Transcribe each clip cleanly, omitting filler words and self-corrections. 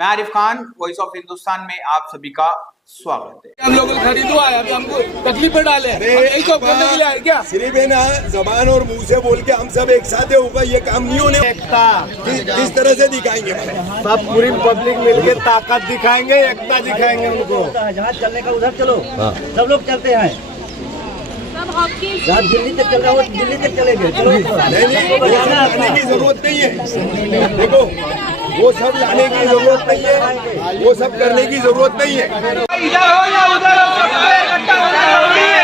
मैं Arif Khan, voice of Hindustan में आप सभी का स्वागत है। हम लोग खरीदो आए, अभी हमको तकलीफ में डाले यही सब करने के लिए आए क्या? सिर्फ है ना जबान और मुंह से बोल के हम सब एक साथ होगा, ये काम नहीं होने। एकता किस तरह से दिखाएंगे? सब पूरी पब्लिक मिलके ताकत दिखाएंगे, एकता दिखाएंगे उनको। जहाँ चलने का उधर चलो, सब लोग चलते हैं। जहाँ दिल्ली तक चल रहा हो दिल्ली तक चले गए। नहीं, वो सब लाने की जरूरत नहीं है। देखो, वो सब लाने की जरूरत नहीं है, वो सब करने की जरूरत नहीं है। इधर हो या उधर हो, सबको इकट्ठा होना जरूरी है।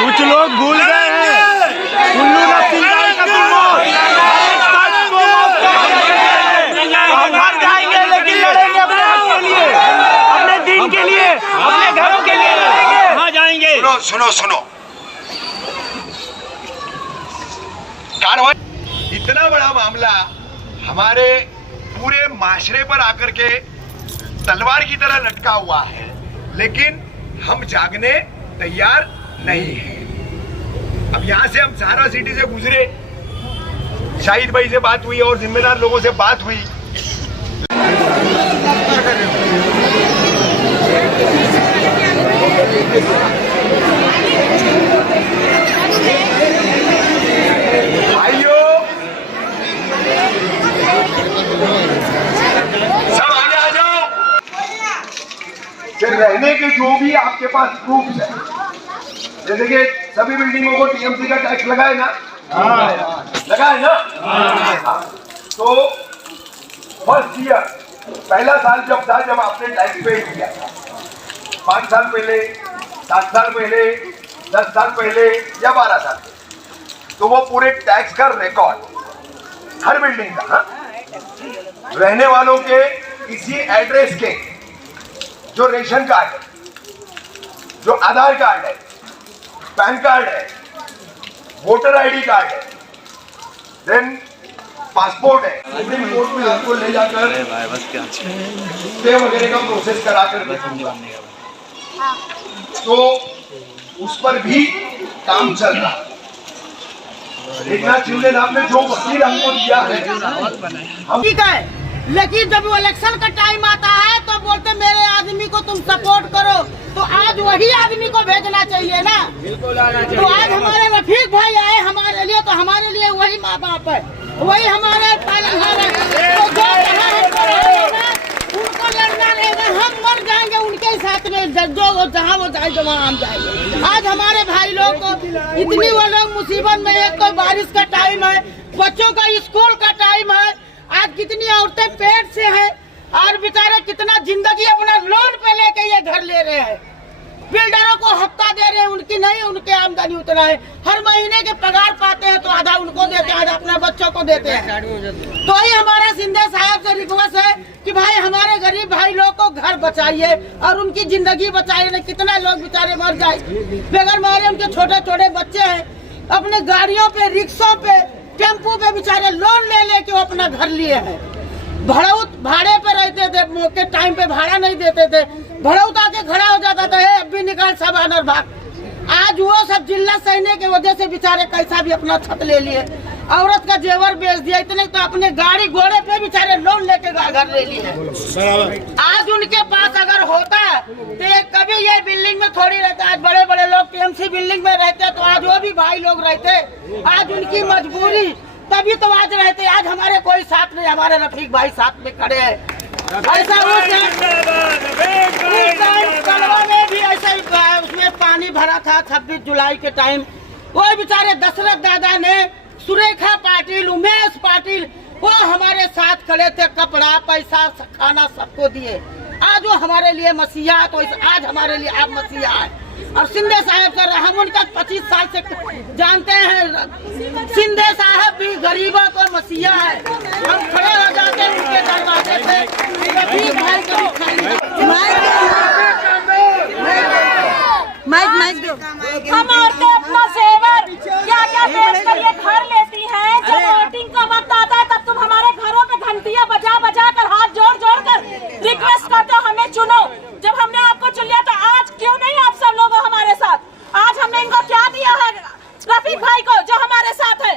कुछ लोग भूल गए हैं, कुल्लू नसीब का हम हार जाएंगे, लेकिन लड़ेंगे अपने हक के लिए, अपने दिन के लिए, अपने घरों के लिए लड़ेंगे। वहाँ जाएंगे। सुनो, कार्रवाई इतना बड़ा मामला हमारे पूरे माशरे पर आकर के तलवार की तरह लटका हुआ है, लेकिन हम जागने तैयार नहीं हैं। अब यहाँ से हम सहारा सिटी से गुजरे, शाहिद भाई से बात हुई और जिम्मेदार लोगों से बात हुई। सब आगे आ जाओ। फिर रहने के जो भी आपके पास प्रूफ है, जैसे कि सभी बिल्डिंगों को टीएमसी का टैक्स लगाए ना? लगाए ना? तो फर्स्ट ईयर, पहला साल जब था, जब आपने टैक्स पे किया, 5 साल पहले, 7 साल पहले, 10 साल पहले या 12 साल पहले, तो वो पूरे टैक्स का रिकॉर्ड हर बिल्डिंग का, हाँ? रहने वालों के इसी एड्रेस के जो रेशन कार्ड है, जो आधार कार्ड है, पैन कार्ड है, वोटर आईडी कार्ड है, देन पासपोर्ट है, सुप्रीम कोर्ट में आपको ले जाकर स्टे वगैरह का प्रोसेस करा कर, तो उस पर भी काम चल रहा है। एकनाथ शिंदे साहब ने जो वकील हमको दिया है, हम ठीक है, लेकिन जब वो इलेक्शन का टाइम आता है तो बोलते मेरे आदमी को तुम सपोर्ट करो, तो आज वही आदमी को भेजना चाहिए ना। तो आज हमारे रफीक भाई आए हमारे लिए, तो हमारे लिए वही माँ बाप है, वही हमारे पालनहार है। तो जो जहाँ हमको रहेगा उनको लड़ना रहेगा, हम मर जाएंगे उनके साथ में, जो जहाँ वो जाएंगे वहाँ हम जाएंगे। आज हमारे भाई लोग को इतनी वो लोग मुसीबत में, एक तो बारिश का टाइम है, बच्चों का स्कूल का टाइम है, आज कितनी औरतें पेट से हैं और बेचारे कितना जिंदगी अपना लोन पे लेके ये घर ले रहे हैं। बिल्डरों को हफ्ता दे रहे हैं, उनकी नहीं, उनके आमदनी उतना है, हर महीने के पगार पाते हैं, तो आधा उनको देते हैं, आधा अपने बच्चों को देते हैं। तो ही हमारा शिंदे साहब से रिक्वेस्ट है कि भाई हमारे गरीब भाई लोग को घर बचाइए और उनकी जिंदगी बचाइए। नहीं कितना लोग बेचारे मर जाए बेगर मारे, उनके छोटे छोटे बच्चे हैं, अपने गाड़ियों पे, रिक्शों पे, टेम्पू पे बेचारे लोन ले लेके वो अपना घर लिए हैं। भड़ौत भाड़े पे रहते थे, मौके टाइम पे भाड़ा नहीं देते थे, भड़ौत आके खड़ा हो जाता था, अब भी निकाल सब आनर भाग। आज वो सब जिल्ला सहने के वजह से बेचारे कैसा भी अपना छत ले लिए, औरत का जेवर बेच दिया, इतने तो अपने गाड़ी घोड़े पे बेचारे लोन लेके घर ले लिए। आज उनके पास अगर होता तो कभी ये बिल्डिंग में थोड़ी रहता, आज बड़े बड़े लोग टीएमसी बिल्डिंग में रहते, तो आज वो भी भाई लोग रहते। आज उनकी मजबूरी, तभी तो आज रहते। आज हमारे कोई साथ नहीं, हमारे रफीक भाई साथ में खड़े हैं। ऐसा कलवा में भी ऐसा उसमें पानी भरा था 26 जुलाई के टाइम, वो बेचारे दशरथ दादा ने, सुरेखा पाटिल, उमेश पाटिल, वो हमारे साथ खड़े थे, कपड़ा पैसा खाना सबको दिए। आज वो हमारे लिए मसीहा, तो आज हमारे लिए आप मसीहा है। और शिंदे साहब कर हम उनका 25 साल से जानते हैं, शिंदे साहब भी गरीबों को मसीहा है। हम खड़े हो जाते हैं उनके दरवाजे पे, रफीक भाई को हम औरतें अपना सेवर क्या क्या पेश कर ये घर लेती हैं। जब वोटिंग का वक्त आता है तब तुम हमारे घरों पे घंटियां बजा बजा कर, हाथ जोड़ जोड़ कर रिक्वेस्ट करते हो हमें चुनो। जब हमने आपको चुन लिया तो आज क्यों नहीं आप सब लोग हमारे साथ? आज हमने इनको क्या दिया है रफीक भाई को जो हमारे साथ है?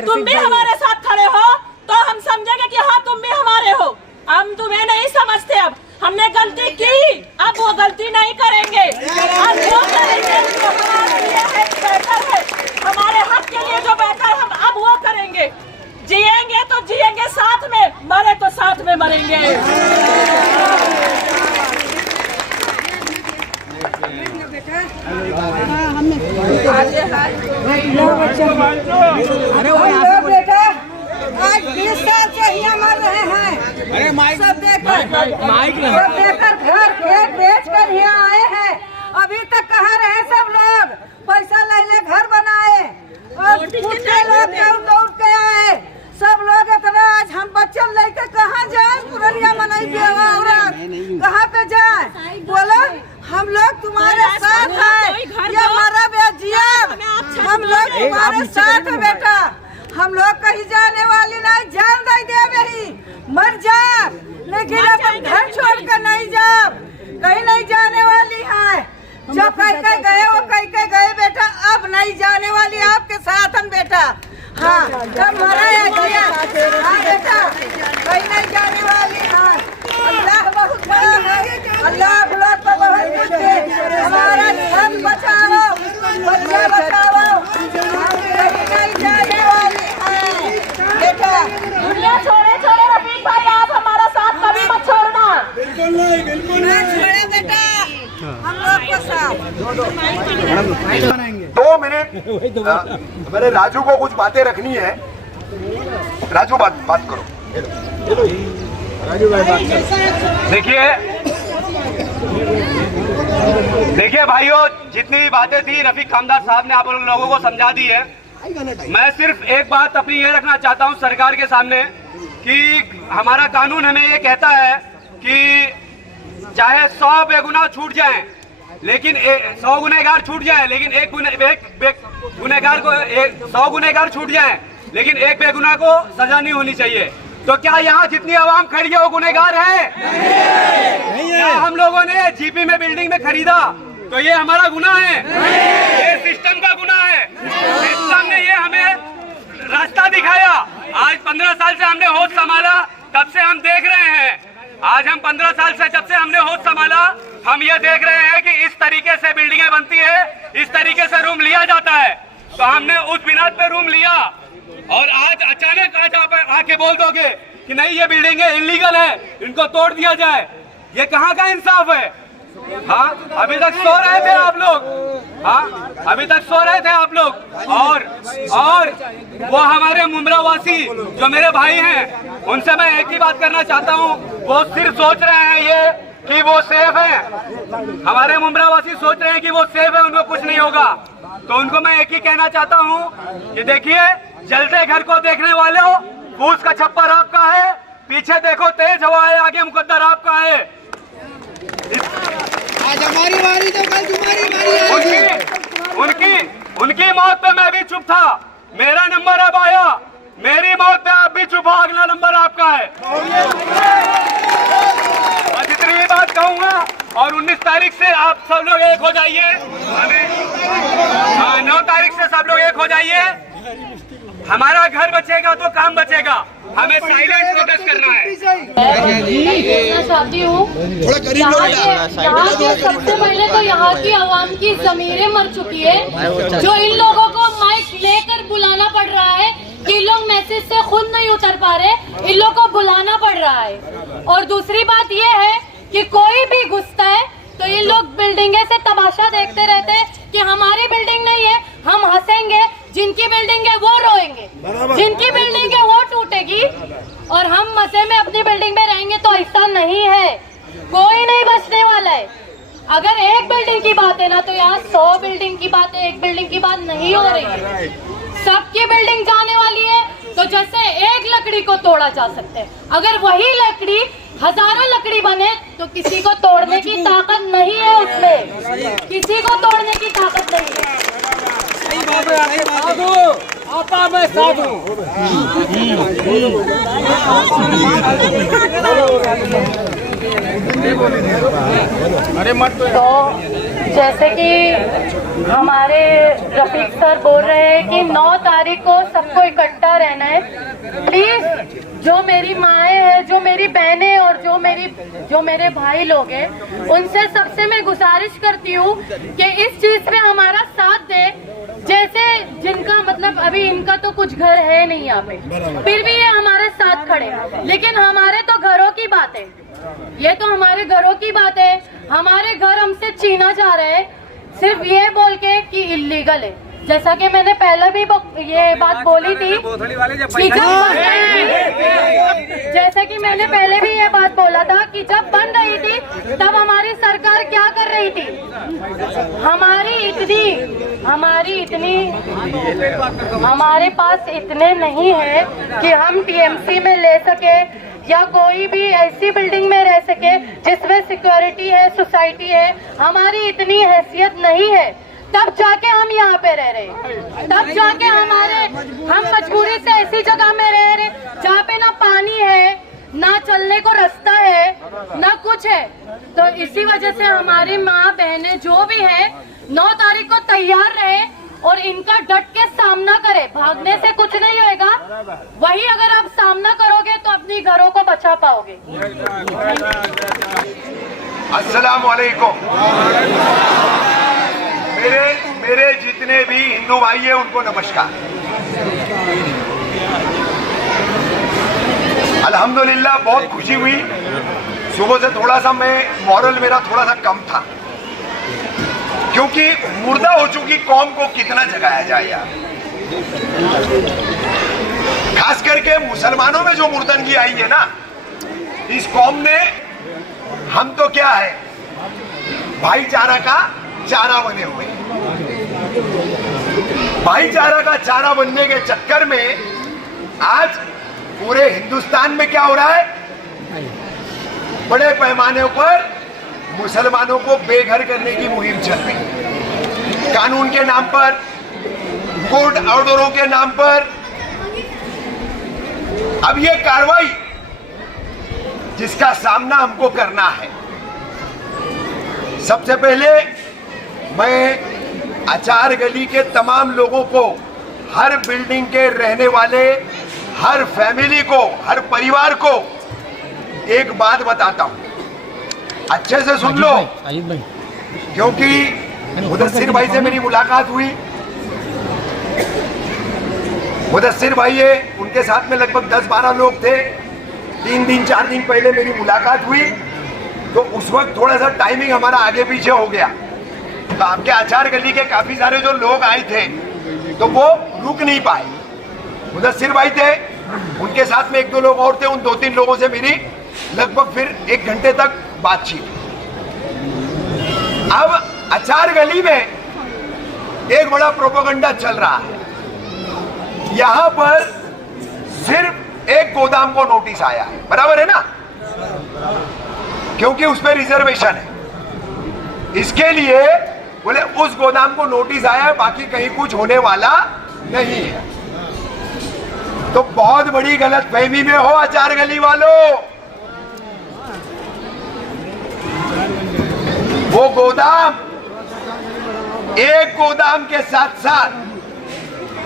तुम भी हमारे साथ खड़े हो तो हम समझेंगे कि हाँ तुम भी हमारे हो। हम तुम्हें नहीं समझते, अब हमने गलती की, अब वो गलती नहीं करेंगे। अब जो करेंगे जो हमारे लिए है बेहतर है, हमारे हक के लिए जो बेहतर हम अब वो करेंगे। जिएंगे तो जिएंगे साथ में, मरे तो साथ में मरेंगे। बेटा आज 20 साल से यहाँ मर रहे हैं। अरे माइक सब देखकर घर खेत बेच कर यहाँ आए हैं। अभी तक कहाँ रहे सब लोग? पैसा ले घर बनाए और कुत्ते लोग दौड़ के आए। सब लोग इतना आज हम बच्चन लेके कहाँ जाए? पुरनिया मनाई कहाँ पे जाए? बोलो हम लोग तुम्हारे साथ हैं, ये हमारा बेजिया, हम लोग तुम्हारे साथ है बेटा। हम लोग कहीं जाने वाली नहीं, जान दे दे ही मर जा, लेकिन अपन घर छोड़ कर नहीं जा, कहीं नहीं जाने वाली है। जो कहीं कहीं गए वो कहीं कहीं गए बेटा, अब नहीं जाने वाली आपके साथ हम बेटा। हाँ जब मरा है जिया, हाँ बेटा कहीं नहीं जाने वाली है। अल्लाह बहुत बड़ा है, अल्लाह बहुत कुछ है। हमारा धन बचाओ, बच्चे बचाओ, हम कहीं नहीं जाने वाली है बेटा। दुनिया छोड़े छोड़े रफीक भाई, आप हमारा साथ कभी मत छोड़ना। ना छोड़े बेटा, हम लोग के साथ। 2 मिनट मेरे राजू को कुछ बातें रखनी है। राजू बात करो। देखिए भाइयों, जितनी बातें थी रफीक खामदार साहब ने आप लोगों को समझा दी है। मैं सिर्फ एक बात अपनी ये रखना चाहता हूँ सरकार के सामने कि हमारा कानून हमें ये कहता है कि चाहे 100 बेगुनाह छूट जाएं, लेकिन 100 गुनहगार छूट जाए, लेकिन एक गुनहगार को 100 गुनहगार छूट जाए, लेकिन एक बेगुनाह को सजा नहीं होनी चाहिए। तो क्या यहाँ जितनी आवाम खड़ी है वो गुनहगार है? नहीं है। क्या हम लोगों ने जीपी में बिल्डिंग में खरीदा तो ये हमारा गुनाह है? ये सिस्टम का गुनाह है। सिस्टम ने ये हमें रास्ता दिखाया। आज 15 साल से हमने होश संभाला, तब से हम देख रहे हैं। आज हम 15 साल से जब से हमने होश संभाला, हम ये देख रहे हैं कि इस तरीके से बिल्डिंगें बनती है, इस तरीके से रूम लिया जाता है। तो हमने उस बिना पे रूम लिया और आज अचानक आज आप आके बोल दोगे कि नहीं ये बिल्डिंगें इलीगल है, इनको तोड़ दिया जाए। ये कहाँ का इंसाफ है? हाँ अभी तक सो रहे थे आप लोग, हाँ अभी तक सो रहे थे आप लोग। और वो हमारे मुमरा वासी जो मेरे भाई हैं, उनसे मैं एक ही बात करना चाहता हूँ। वो सिर्फ सोच रहे हैं ये कि वो सेफ है, हमारे मुमरा वासी सोच रहे हैं कि वो सेफ है, उनको कुछ नहीं होगा। तो उनको मैं एक ही कहना चाहता हूँ कि देखिए, जलते घर को देखने वाले हो, फूस का छप्पर आपका है, पीछे देखो तेज हवा है, आगे मुकद्दर आपका है। आज हमारी बारी तो कल तुम्हारी बारी। उनकी मौत पे मैं भी चुप था, मेरा नंबर अब आया, मेरी मौत पे आप भी चुप हो, अगला नंबर आपका है। मैं जितनी भी बात कहूंगा, और 19 तारीख से आप सब लोग एक हो जाइए, 9 तारीख से सब लोग एक हो जाइए। हमारा घर बचेगा तो काम बचेगा, हमें साइलेंट प्रोटेस्ट करना है। बोलना चाहती हूँ, यहाँ के सबसे पहले तो यहाँ की आवाम की ज़मीरें मर चुकी है, जो इन लोगों को माइक लेकर बुलाना पड़ रहा है कि इन लोग मैसेज से खुद नहीं उतर पा रहे, इन लोग को बुलाना पड़ रहा है। और दूसरी बात ये है कि कोई भी घुसता है तो ये लोग बिल्डिंगे से तमाशा देखते रहते हैं कि हमारी बिल्डिंग नहीं है, हम हंसेंगे, जिनकी बिल्डिंग है वो रोएंगे, जिनकी बिल्डिंग है वो टूटेगी, और हम मजे में अपनी बिल्डिंग में रहेंगे। तो ऐसा नहीं है, कोई नहीं बचने वाला है। अगर एक बिल्डिंग की बात है ना, तो यहाँ 100 बिल्डिंग की बात है, एक बिल्डिंग की बात नहीं हो रही है। सबकी बिल्डिंग जाने वाली है। तो जैसे एक लकड़ी को तोड़ा जा सकता है, अगर वही लकड़ी हजारों लकड़ी बने तो किसी को तोड़ने की ताकत नहीं है, उसमें किसी को तोड़ने की ताकत नहीं है। आपा मैं साधु। तो जैसे कि हमारे रफीक सर बोल रहे हैं कि 9 तारीख को सबको इकट्ठा रहना है। प्लीज जो मेरी माएँ हैं, जो मेरी बहनें और जो मेरे भाई लोग हैं, उनसे सबसे मैं गुजारिश करती हूँ कि इस चीज में हमारा साथ दे। जैसे जिनका मतलब अभी इनका तो कुछ घर है नहीं यहाँ पे, फिर भी ये हमारे साथ खड़े, लेकिन हमारे तो घरों की बात है, ये तो हमारे घरों की बात है। हमारे घर हमसे छीना जा रहे हैं सिर्फ ये बोल के कि इलीगल है। जैसा कि मैंने पहले भी ये बात बोली थी कि जैसा कि मैंने पहले भी ये बात बोला था कि जब बन रही थी तब हमारी सरकार क्या कर रही थी, हमारे पास इतने नहीं है कि हम टीएमसी में ले सके या कोई भी ऐसी बिल्डिंग में रह सके जिसमें सिक्योरिटी है, सोसाइटी है। हमारी इतनी हैसियत नहीं है, तब जाके हम यहाँ पे रह रहे, तब जाके हम मजबूरी से ऐसी जगह में रह रहे जहाँ पे ना पानी है, ना चलने को रास्ता है, ना कुछ है। तो इसी वजह से हमारी माँ बहनें जो भी है 9 तारीख को तैयार रहे और इनका डट के सामना करे। भागने से कुछ नहीं होएगा, वही अगर आप सामना करोगे तो अपनी घरों को बचा पाओगे। अस्सलाम वालेकुम। मेरे जितने भी हिंदू भाई हैं उनको नमस्कार। अल्हम्दुलिल्लाह बहुत खुशी हुई। सुबह से थोड़ा सा मॉरल मेरा थोड़ा सा कम था, क्योंकि मुर्दा हो चुकी कौम को कितना जगाया जाए यार। खास करके मुसलमानों में जो मुर्दनगी आई है ना, इस कौम ने, हम तो क्या है भाईचारा का चारा बने हुए। भाईचारा का चारा बनने के चक्कर में आज पूरे हिंदुस्तान में क्या हो रहा है, बड़े पैमाने पर मुसलमानों को बेघर करने की मुहिम चल रही है। कानून के नाम पर, कोर्ट ऑर्डरों के नाम पर। अब ये कार्रवाई जिसका सामना हमको करना है, सबसे पहले मैं आचार गली के तमाम लोगों को, हर बिल्डिंग के रहने वाले, हर फैमिली को, हर परिवार को एक बात बताता हूं, अच्छे से सुन लो, क्योंकि मुदस्सिर भाई से मेरी मुलाकात हुई। मुदस्सिर भाई है, उनके साथ में लगभग 10-12 लोग थे। 3 दिन 4 दिन पहले मेरी मुलाकात हुई, तो उस वक्त थोड़ा सा टाइमिंग हमारा आगे पीछे हो गया। तो आपके आचार गली के काफी सारे जो लोग आए थे तो वो रुक नहीं पाए। मुदस्सिर भाई थे, उनके साथ में 1-2 लोग और थे। उन 2-3 लोगों से मेरी लगभग फिर 1 घंटे तक बातचीत। अब आचार गली में एक बड़ा प्रोपेगेंडा चल रहा है। यहां पर सिर्फ एक गोदाम को नोटिस आया है, बराबर है ना, क्योंकि उस पर रिजर्वेशन है। इसके लिए बोले उस गोदाम को नोटिस आया है, बाकी कहीं कुछ होने वाला नहीं है। तो बहुत बड़ी गलतफहमी में हो आचार गली वालों। वो गोदाम, एक गोदाम के साथ साथ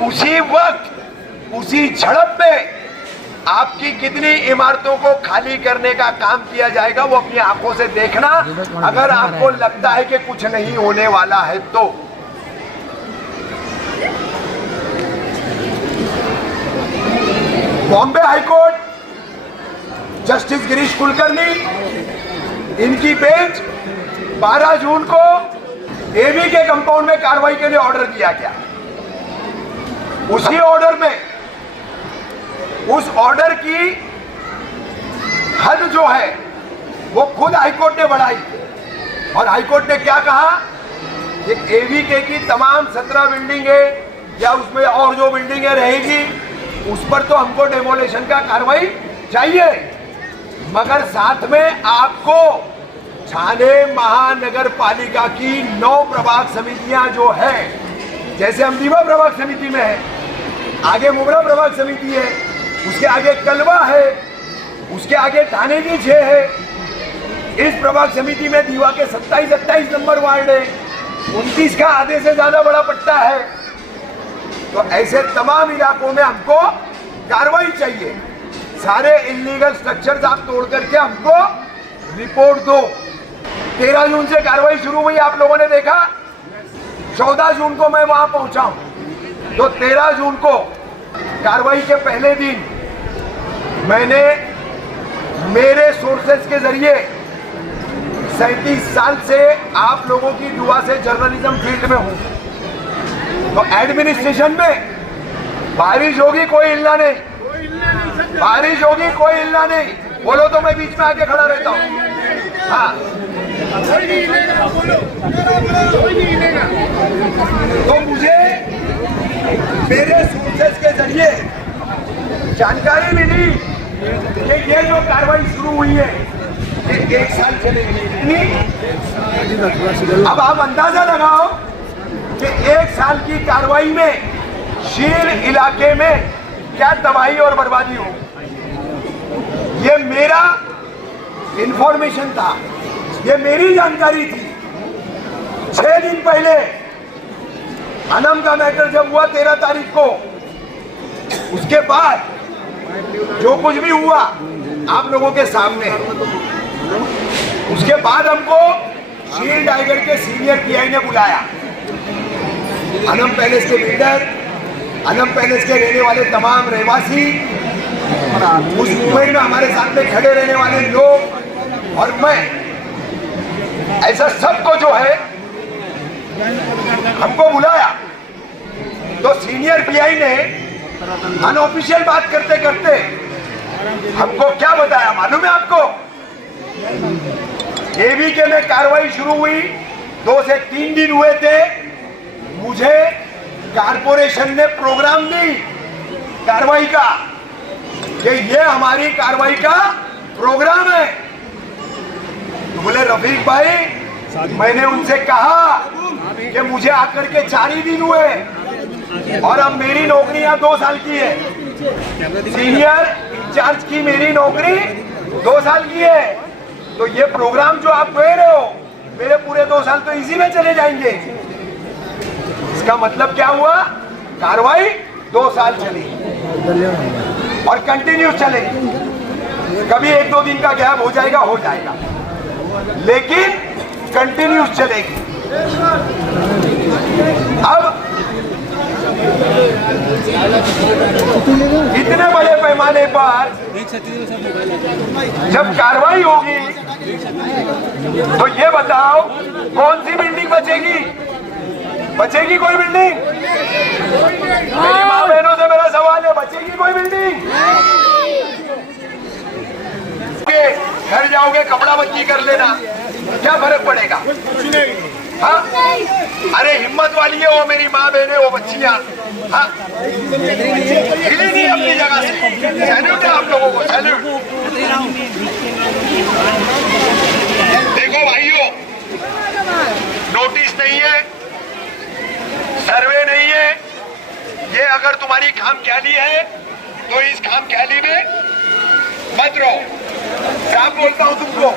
उसी वक्त, उसी झड़प में आपकी कितनी इमारतों को खाली करने का काम किया जाएगा, वो अपनी आंखों से देखना। अगर आपको लगता है कि कुछ नहीं होने वाला है तो बॉम्बे हाईकोर्ट, जस्टिस गिरीश कुलकर्णी, इनकी बेंच 12 जून को एवी के कंपाउंड में कार्रवाई के लिए ऑर्डर दिया गया। उसी ऑर्डर में, उस ऑर्डर की हद जो है वो खुद हाईकोर्ट ने बढ़ाई। और हाईकोर्ट ने क्या कहा कि एवीके की तमाम 17 बिल्डिंगें या उसमें और जो बिल्डिंगें रहेगी उस पर तो हमको डेमोलेशन का कार्रवाई चाहिए, मगर साथ में आपको ठाणे महानगर पालिका की 9 प्रभाग समितियां जो है, जैसे अमदीवा प्रभाग समिति में है, आगे मुबरा प्रभाग समिति है, उसके आगे कलवा है, उसके आगे ठाणे की 6 है, इस प्रभाग समिति में दीवा के 27-28 नंबर वार्ड है, 29 का आधे से ज्यादा बड़ा पट्टा है। तो ऐसे तमाम इलाकों में हमको कार्रवाई चाहिए। सारे इलीगल स्ट्रक्चर्स आप तोड़ करके हमको रिपोर्ट दो। 13 जून से कार्रवाई शुरू हुई, आप लोगों ने देखा। 14 जून को मैं वहां पहुंचा हूं। तो 13 जून को कार्रवाई के पहले दिन मैंने मेरे सोर्सेस के जरिए 37 साल से आप लोगों की दुआ से जर्नलिज्म फील्ड में हूं। तो एडमिनिस्ट्रेशन में बारिश होगी कोई हिलना नहीं, बारिश होगी कोई हिलना नहीं। बोलो तो मैं बीच में आके खड़ा रहता हूं। हाँ, तो मुझे मेरे सोर्सेस के जरिए जानकारी मिली कि ये जो कार्रवाई शुरू हुई है ये 1 साल चलेगी। अब आप अंदाजा लगाओ कि 1 साल की कार्रवाई में शील इलाके में क्या तबाही और बर्बादी हो। ये मेरा इंफॉर्मेशन था, ये मेरी जानकारी थी। 6 दिन पहले अनम का मैटर जब हुआ 13 तारीख को, उसके बाद जो कुछ भी हुआ आप लोगों के सामने, उसके बाद हमको शील टाइगर के सीनियर पीआई ने बुलाया। अनम पैलेस के बिल्डर, अनम पैलेस के रहने वाले तमाम रहवासी, उस मूवमेंट में हमारे साथ में खड़े रहने वाले लोग और मैं, ऐसा सबको जो है हमको बुलाया। तो सीनियर पीआई ने अनऑफिशियल बात करते करते हमको क्या बताया मालूम है आपको? एबीके में कार्रवाई शुरू हुई, 2 से 3 दिन हुए थे। मुझे कारपोरेशन ने प्रोग्राम दी कार्रवाई का कि ये हमारी कार्रवाई का प्रोग्राम है। तो बोले रफीक भाई, मैंने उनसे कहा कि मुझे आकर के 4 ही दिन हुए और अब मेरी नौकरी यहाँ 2 साल की है। सीनियर इंचार्ज की मेरी नौकरी 2 साल की है। तो ये प्रोग्राम जो आप कह रहे हो, मेरे पूरे 2 साल तो इसी में चले जाएंगे। इसका मतलब क्या हुआ? कार्रवाई 2 साल चली और कंटिन्यूस चलेगी। कभी 1-2 दिन का गैप हो जाएगा, लेकिन कंटिन्यूस चलेगी। अब इतने बड़े पैमाने पर जब कार्रवाई होगी तो ये बताओ कौन सी बिल्डिंग बचेगी? बचेगी कोई बिल्डिंग? मेरी माँ बहनों से मेरा सवाल है, बचेगी कोई बिल्डिंग? घर जाओगे कपड़ा बदली कर लेना, क्या फर्क पड़ेगा? हाँ? अरे हिम्मत वाली है वो मेरी माँ बहने, वो बच्चियां, हाँ? हिली नहीं अपनी जगह से। सैल्यूट है आप लोगों को, सैल्यूट। देखो भाइयों, नोटिस नहीं है, सर्वे नहीं है, ये अगर तुम्हारी खामख्याली है तो इस खामख्याली में मत रहो। साफ बोलता हूं तुमको,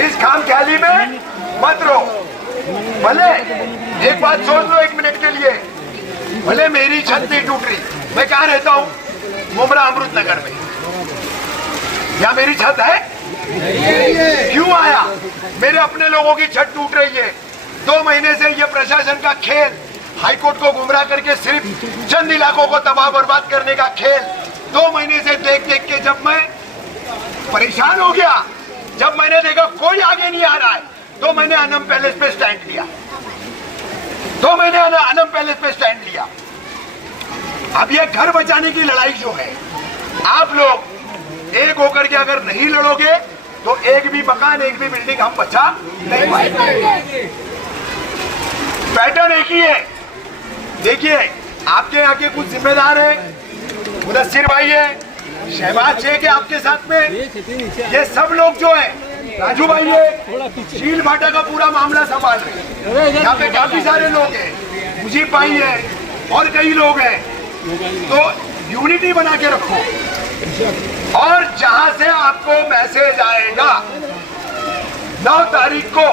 इस खामख्याली में मत रहो। भले एक बात सोच लो 1 मिनट के लिए, भले मेरी छत नहीं टूट रही, मैं कहाँ रहता हूँ? मुमरा अमृत नगर में। यहाँ मेरी छत है? क्यों आया? मेरे अपने लोगों की छत टूट रही है। 2 महीने से ये प्रशासन का खेल, हाईकोर्ट को गुमराह करके सिर्फ चंद इलाकों को तबाह बर्बाद करने का खेल 2 महीने से देख देख के जब मैं परेशान हो गया, जब मैंने देखा कोई आगे नहीं आ रहा है, तो मैंने अनम पैलेस पे स्टैंड लिया। अनम पैलेस पे स्टैंड लिया। अब ये घर बचाने की लड़ाई जो है, आप लोग एक होकर के अगर नहीं लड़ोगे तो एक भी मकान, एक भी बिल्डिंग हम बचा नहीं पाएंगे। पैटर्न एक ही है। देखिए, आपके यहाँ के कुछ जिम्मेदार हैं, मुदस्सिर भाई है, शहबाज शेख है आपके साथ में, ये सब लोग जो है, राजू भाई है, शील भाटा का पूरा मामला संभाल रहे हैं। यहाँ पे काफी सारे लोग हैं, मुझीब भाई है और कई लोग हैं। तो यूनिटी बना के रखो, और जहां से आपको मैसेज आएगा 9 तारीख को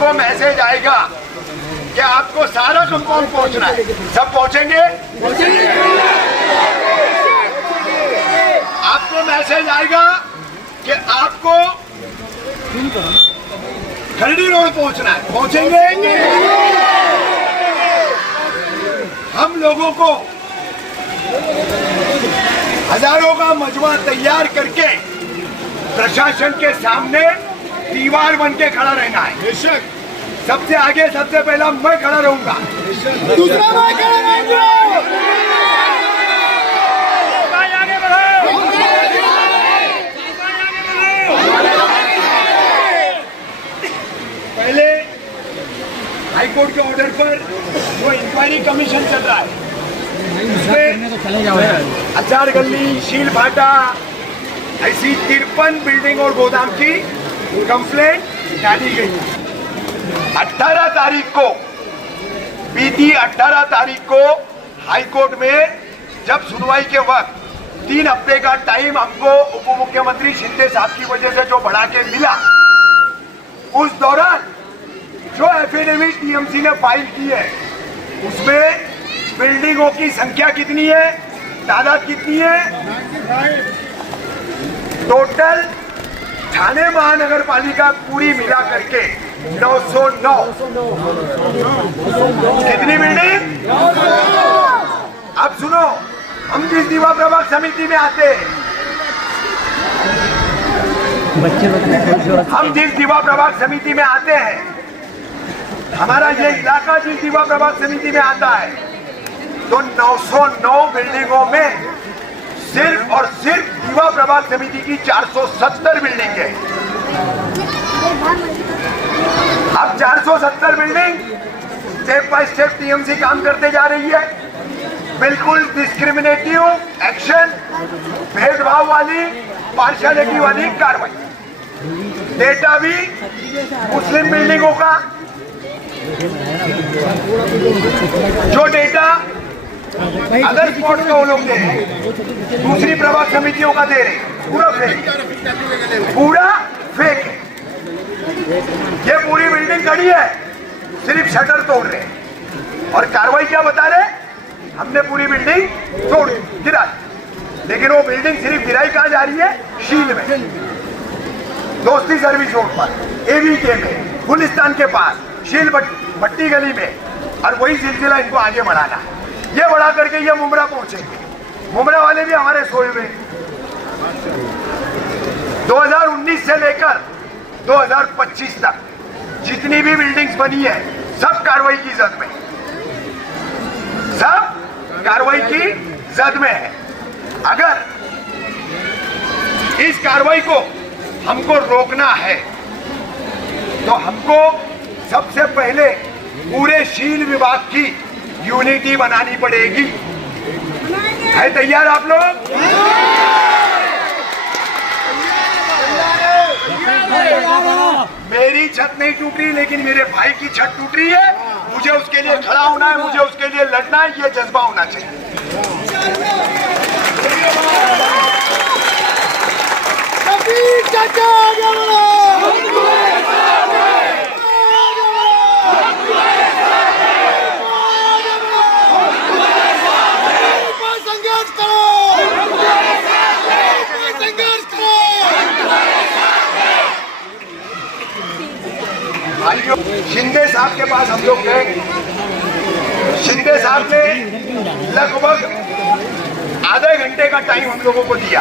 आपको मैसेज आएगा कि आपको सारा कंपाउंड पहुंचना है। सब पहुंचेंगे? आपको मैसेज आएगा कि आपको खरड़ी रोड पहुंचना है। पहुंचेंगे? हम लोगों को हजारों का मजमा तैयार करके प्रशासन के सामने दीवार बन के खड़ा रहना है। सबसे आगे सबसे पहला मैं खड़ा रहूंगा, दूसरा मैं खड़ा रहूंगा। पहले हाईकोर्ट के ऑर्डर पर जो इंक्वायरी कमीशन चल रहा है उसमें हजार गली, शील भाटा, ऐसी 53 बिल्डिंग और गोदाम की कंप्लेंट डाली गई। 18 तारीख को, बीती 18 तारीख को हाईकोर्ट में जब सुनवाई के वक्त 3 हफ्ते का टाइम हमको उप मुख्यमंत्री शिंदे साहब की वजह से जो बढ़ा के मिला, उस दौरान जो एफिडेविट टीएमसी ने फाइल की है उसमें बिल्डिंगों की संख्या कितनी है, तादाद कितनी है, टोटल ठाणे महानगर पालिका पूरी मिला करके 909। कितनी बिल्डिंग? अब सुनो, हम जिस दीवा प्रभाग समिति में आते हैं, हम जिस दीवा प्रभाग समिति में आते हैं, हमारा ये इलाका जिस दीवा प्रभाग समिति में आता है, तो 909 बिल्डिंगों में सिर्फ और सिर्फ दीवा प्रभाग समिति की 470 बिल्डिंग है। अब 470 building step by step TMC काम करते जा रही है। बिल्कुल डिस्क्रिमिनेटिव एक्शन, भेदभाव वाली, पार्शियलिटी वाली कार्रवाई। डेटा भी मुस्लिम बिल्डिंगों का, जो डेटा अदर स्पॉट का वो लोग दे रहे हैं, दूसरी प्रभाग समितियों का दे रहे हैं, पूरा फेक, पूरा फेक है। ये पूरी बिल्डिंग खड़ी है, सिर्फ शटर तोड़ रहे हैं और कार्रवाई क्या बता रहे हैं, हमने पूरी बिल्डिंग तोड़ गिरा। लेकिन वो बिल्डिंग सिर्फ गिराई कहाँ जा रही है? शील में, दोस्ती सर्विस रोड पर, एवीके में, गुलिस्तान के पास, शील भट्टी गली में। और वही सिलसिला इनको आगे बढ़ाना है। ये बढ़ा करके ये मुमरा पहुंचेंगे। मुमरा वाले भी हमारे सोए हुए। 2019 से लेकर 2025 तक जितनी भी बिल्डिंग्स बनी है, सब कार्रवाई की जद में, सब कार्रवाई की जद में है। अगर इस कार्रवाई को हमको रोकना है तो हमको सबसे पहले पूरे शील विभाग की यूनिटी बनानी पड़ेगी। है तैयार आप लोग? मेरी छत नहीं टूट रही, लेकिन मेरे भाई की छत टूट रही है। मुझे उसके लिए खड़ा होना है, मुझे उसके लिए लड़ना है, ये जज्बा होना चाहिए। भाइयों, शिंदे साहब के पास हम लोग गए। शिंदे साहब ने लगभग आधे घंटे का टाइम हम लोगों को दिया।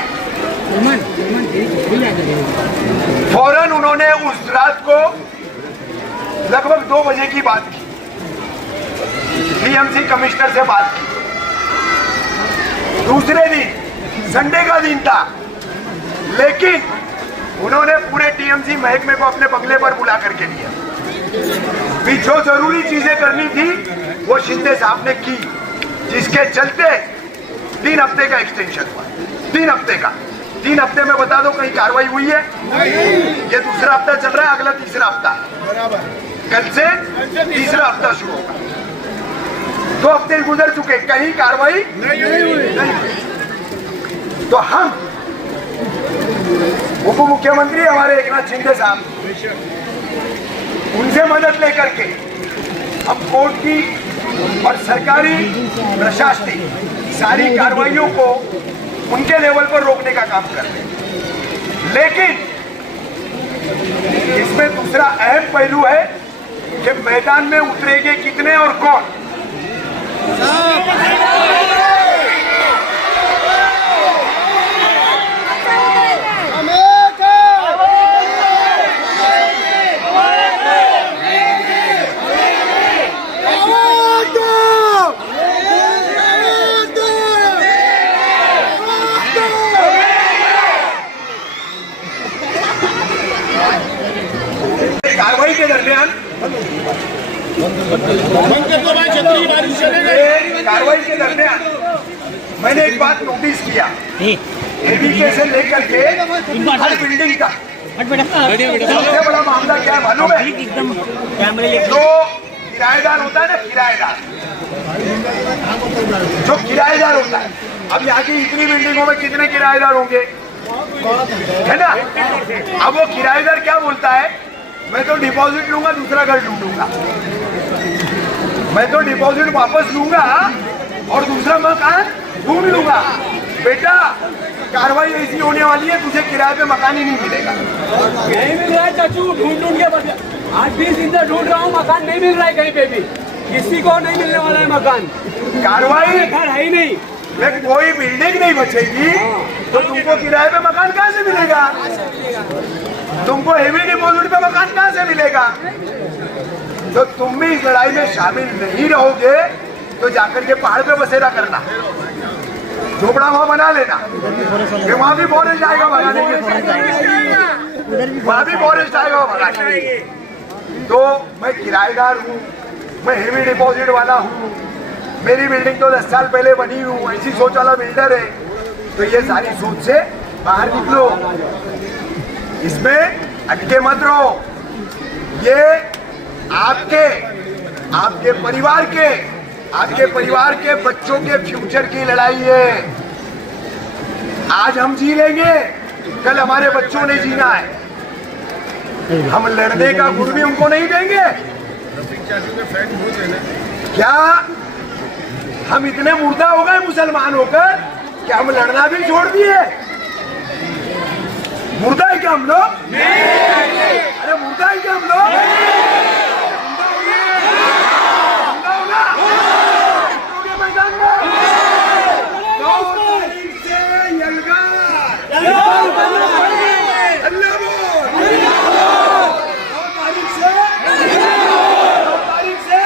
फौरन उन्होंने उस रात को लगभग 2 बजे की बात की, टीएमसी कमिश्नर से बात की। दूसरे दिन संडे का दिन था, लेकिन उन्होंने पूरे टीएमसी महकमे को अपने बंगले पर बुला करके लिया। जो जरूरी चीजें करनी थी वो शिंदे साहब ने की, जिसके चलते 3 हफ्ते का एक्सटेंशन हुआ। 3 हफ्ते का, 3 हफ्ते में बता दो कहीं कार्रवाई हुई है? ये दूसरा हफ्ता चल रहा है, अगला तीसरा हफ्ता है। कल से तीसरा हफ्ता शुरू होगा। 2 हफ्ते गुजर चुके, कहीं कार्रवाई नहीं हुई। तो हम उप मुख्यमंत्री हमारे एकनाथ शिंदे साहब उनसे मदद लेकर के हम कोर्ट की और सरकारी प्रशासनिक सारी कार्रवाइयों को उनके लेवल पर रोकने का काम कर रहे हैं। लेकिन इसमें दूसरा अहम पहलू है कि मैदान में उतरेंगे कितने और कौन। कार्रवाई के दरमियान कार्रवाई के दरमियान मैंने एक बात नोटिस किया, एबीके से लेकर के हर बिल्डिंग का सबसे बड़ा मामला क्या है मालूम है? जो किराएदार होता है ना, जो किराएदार होता है, अब यहाँ की इतनी बिल्डिंगों में कितने किराएदार होंगे, है ना? अब वो किराएदार क्या बोलता है, मैं तो डिपॉजिट लूंगा, दूसरा घर ढूंढूंगा, मैं तो डिपॉजिट वापस लूंगा और दूसरा मकान ढूंढ लूंगा। बेटा कार्रवाई ऐसी होने वाली है, तुझे किराए पे मकान ही नहीं मिलेगा। नहीं मिल रहा है चाचू, ढूंढ के आज 20 दिन से ढूंढ रहा हूँ, मकान नहीं मिल रहा है कहीं पे भी, किसी को नहीं मिलने वाला है मकान। कार्रवाई घर है ही नहीं, कोई बिल्डिंग नहीं बचेगी तो तुमको किराए पे मकान कहाँ से मिलेगा? तुमको हेवी डिपॉजिट पे मकान कहाँ से मिलेगा? तो तुम भी इस लड़ाई में शामिल नहीं रहोगे तो जाकर के पहाड़ पे बसेरा करना, झोपड़ा वहां बना लेना, वहां भी फॉरेस्ट आएगा भगाने के, वहां भी फॉरेस्ट आएगा भगाने के। तो मैं किराएदार हूँ, मैं हेवी डिपॉजिट वाला हूँ, मेरी बिल्डिंग तो 10 साल पहले बनी हूँ, ऐसी सोच वाला बिल्डर है, तो ये सारी सोच से बाहर निकलो, इसमें अटके मत रहो। ये आपके परिवार के बच्चों के फ्यूचर की लड़ाई है। आज हम जी लेंगे, कल हमारे बच्चों ने जीना है, हम लड़ने का गुण भी उनको नहीं देंगे। क्या हम इतने मुर्दा हो गए मुसलमान होकर कि हम लड़ना भी छोड़ दिए? मुर्दा है क्या हम लोग? अरे मुर्दा है क्या हम लोग? मैदान में 9 तारीख से यलगार, 9 तारीख से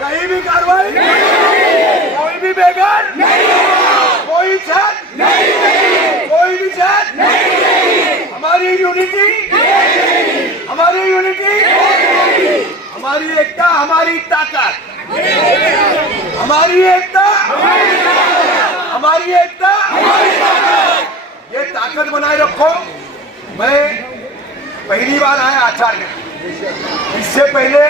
कहीं भी कार्रवाई, कोई भी बेघर, कोई छत, कोई भी छत, हमारी यूनिटी, हमारी एकता, हमारी ताकत, हमारी एकता, ये ताकत बनाए रखो। मैं पहली बार आया आचार्य, इससे पहले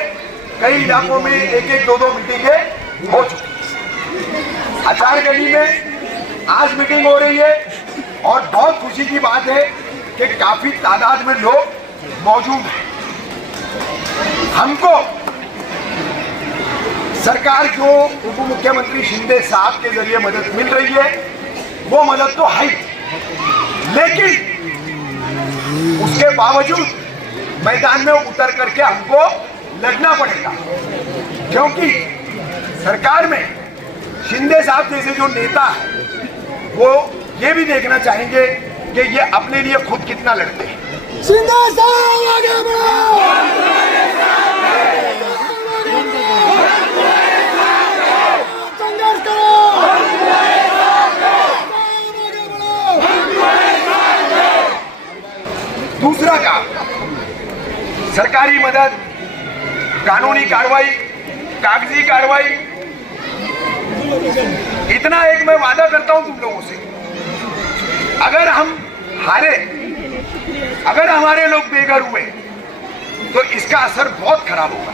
कई इलाकों में 1-1, 2-2 मीटिंगें हो चुकी। आचार्य गली में आज मीटिंग हो रही है और बहुत खुशी की बात है कि काफी तादाद में लोग मौजूद हैं। हमको सरकार जो उप मुख्यमंत्री शिंदे साहब के जरिए मदद मिल रही है वो मदद तो है, लेकिन उसके बावजूद मैदान में उतर करके हमको लड़ना पड़ेगा, क्योंकि सरकार में शिंदे साहब जैसे जो नेता है वो ये भी देखना चाहेंगे कि ये अपने लिए खुद कितना लड़ते हैं। शिंदे साहब आगे बढ़ो, संघर्ष करो, दूसरा काम सरकारी मदद, कानूनी कार्रवाई, कागजी कार्रवाई। इतना एक मैं वादा करता हूं तुम लोगों से, अगर हम हारे, अगर हमारे लोग बेघर हुए तो इसका असर बहुत खराब होगा,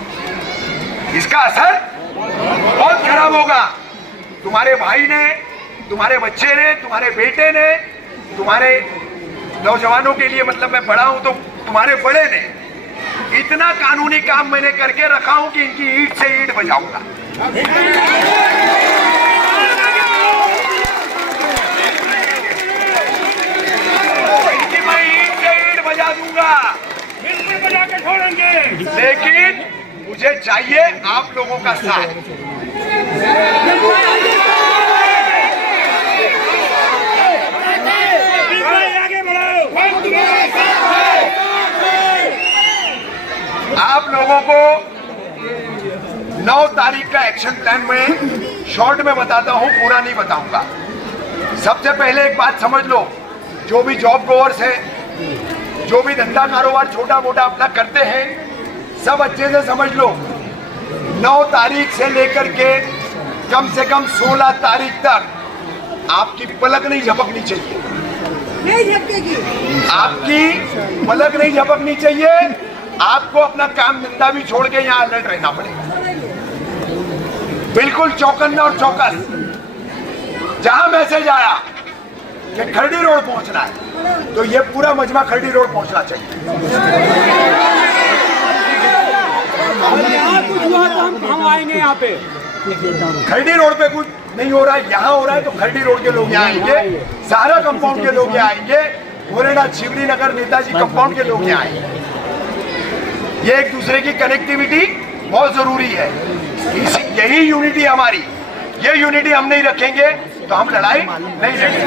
इसका असर बहुत खराब होगा। तुम्हारे भाई ने, तुम्हारे बच्चे ने, तुम्हारे बेटे ने, तुम्हारे नौजवानों के लिए, मतलब मैं बड़ा हूं तो तुम्हारे बड़े ने इतना कानूनी काम मैंने करके रखा हूं कि इनकी ईंट से ईंट बजाऊंगा। इनकी मैं ईंट से ईंट बजा दूंगा, बिल्कुल बजा के छोड़ेंगे। लेकिन मुझे चाहिए आप लोगों का साथ। आगे बढ़ाओ। आप लोगों को 9 तारीख का एक्शन प्लान में शॉर्ट में बताता हूं, पूरा नहीं बताऊंगा। सबसे पहले एक बात समझ लो, जो भी जॉब गोवर्स हैं, जो भी धंधा कारोबार छोटा मोटा अपना करते हैं, सब अच्छे से समझ लो। 9 तारीख से लेकर के कम से कम 16 तारीख तक आपकी पलक नहीं झपकनी चाहिए। नहीं झपकेगी। आपकी पलक नहीं झपकनी चाहिए। आपको अपना काम धंधा भी छोड़ के यहाँ अलर्ट रहना पड़ेगा, बिल्कुल चौकन्ना और चौकस। जहां मैसेज आया कि खरडी रोड पहुंचना है, तो ये पूरा मजमा खरडी रोड पहुंचना चाहिए। यहाँ कुछ हुआ तो हम आएंगे यहाँ पे। खरडी रोड पे कुछ नहीं हो रहा है, यहाँ हो रहा है तो खरडी रोड के लोग यहाँ आएंगे, सारा कंपाउंड के लोग यहाँ आएंगे, गोरेडा शिवरी नगर नेताजी कंपाउंड के लोग यहाँ आएंगे। ये एक दूसरे की कनेक्टिविटी बहुत जरूरी है। यही यूनिटी हमारी, ये यूनिटी हम नहीं रखेंगे तो हम लड़ाई नहीं लड़ेंगे।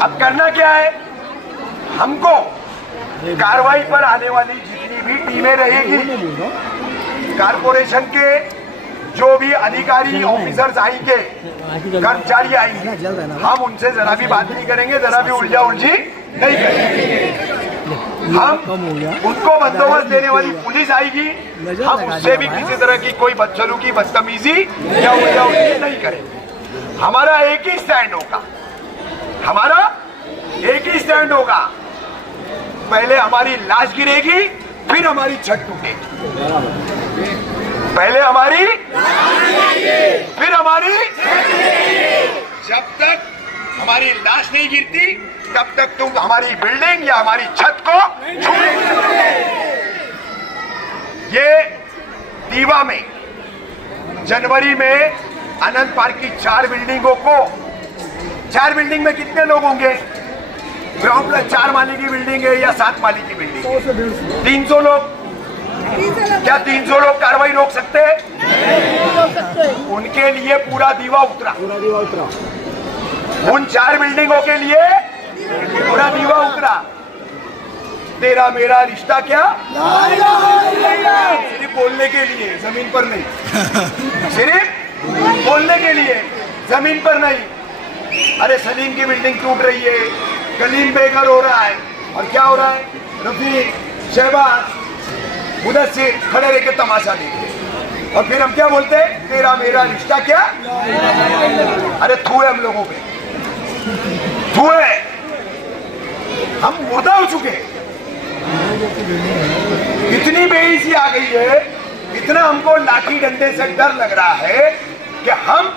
अब करना क्या है, हमको कार्रवाई पर आने वाली जितनी भी टीमें रहेगी, कारपोरेशन के जो भी अधिकारी ऑफिसर्स आएंगे, कर्मचारी आएंगे, हम उनसे जरा भी बात नहीं करेंगे, जरा भी उलझा उलझी नहीं करेंगे। हम उनको बंदोबस्त देने वाली पुलिस आएगी, हम उससे भी किसी तरह की कोई बदसलूकी बदतमीजी या उलझा उलझी नहीं करेंगे। हमारा एक ही स्टैंड होगा, हमारा एक ही स्टैंड होगा। पहले हमारी लाश गिरेगी, फिर हमारी छत टूटेगी। पहले हमारी, फिर हमारी। जब तक हमारी लाश नहीं गिरती तब तक तुम हमारी बिल्डिंग या हमारी छत को छूने नहीं सकते। ये दीवा में जनवरी में आनंद पार्क की 4 बिल्डिंगों को, 4 बिल्डिंग में कितने लोग होंगे? ग्राउंड प्लस 4 माली की बिल्डिंग है या 7 माली की बिल्डिंग है? 300 लोग। क्या 300 लोग कार्रवाई रोक सकते हैं? उनके लिए पूरा दीवा उतरा, उन 4 बिल्डिंगों के लिए पूरा दीवा उतरा। तेरा मेरा रिश्ता क्या? सिर्फ बोलने के लिए, जमीन पर नहीं। सिर्फ बोलने के लिए, जमीन पर नहीं। अरे सलीम की बिल्डिंग टूट रही है, कलीम बेघर हो रहा है, और क्या हो रहा है? रफीक, शहबाज, मुदस्सिर खड़े रह के तमाशा देखते, और फिर हम क्या बोलते हैं? तेरा मेरा रिश्ता क्या? अरे थू है हम लोगों पे, थू है, हम मुर्दा हो चुके हैं। इतनी बेइज्जती आ गई है, इतना हमको लाठी डंडे से डर लग रहा है कि हम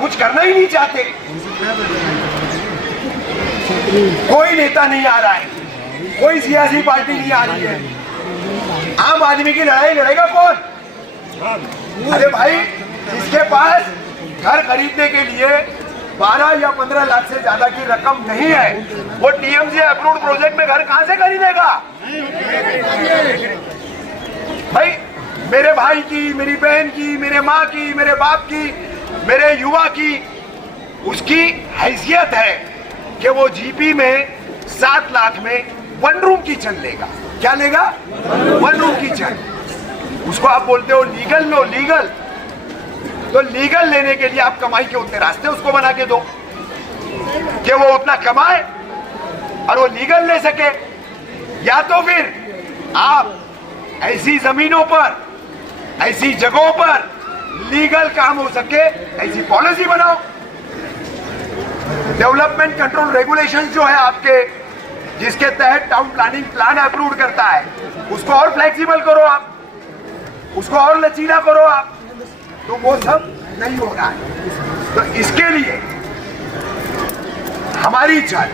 कुछ करना ही नहीं चाहते। कोई नेता नहीं आ रहा है, कोई सियासी पार्टी नहीं आ रही है। आम आदमी की लड़ाई लड़ेगा कौन? अरे भाई, जिसके पास घर खरीदने के लिए 12 या 15 लाख से ज्यादा की रकम नहीं है, वो टीएमसी अप्रूव्ड प्रोजेक्ट में घर कहां से खरीदेगा? भाई, मेरे भाई की, मेरी बहन की, मेरे माँ की, मेरे बाप की, मेरे युवा की, उसकी हैसियत है कि वो जीपी में 7 लाख में 1 रूम किचन लेगा। क्या लेगा? 1 रूम किचन। उसको आप बोलते हो लीगल लो, लीगल। तो लीगल लेने के लिए आप कमाई के उतने रास्ते उसको बना के दो कि वो उतना कमाए और वो लीगल ले सके। या तो फिर आप ऐसी जमीनों पर, ऐसी जगहों पर लीगल काम हो सके ऐसी पॉलिसी बनाओ। डेवलपमेंट कंट्रोल रेगुलेशंस जो है आपके, जिसके तहत टाउन प्लानिंग प्लान अप्रूव करता है, उसको और फ्लेक्सिबल करो आप, उसको और लचीला करो आप। तो वो सब नहीं हो रहा है। तो इसके लिए हमारी छत,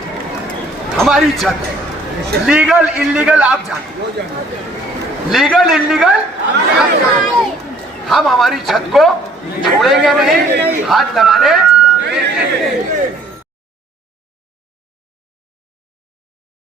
हमारी छत है, लीगल इलीगल आप जानते, लीगल इलीगल हम हमारी छत को छोड़ेंगे नहीं, हाथ लगाने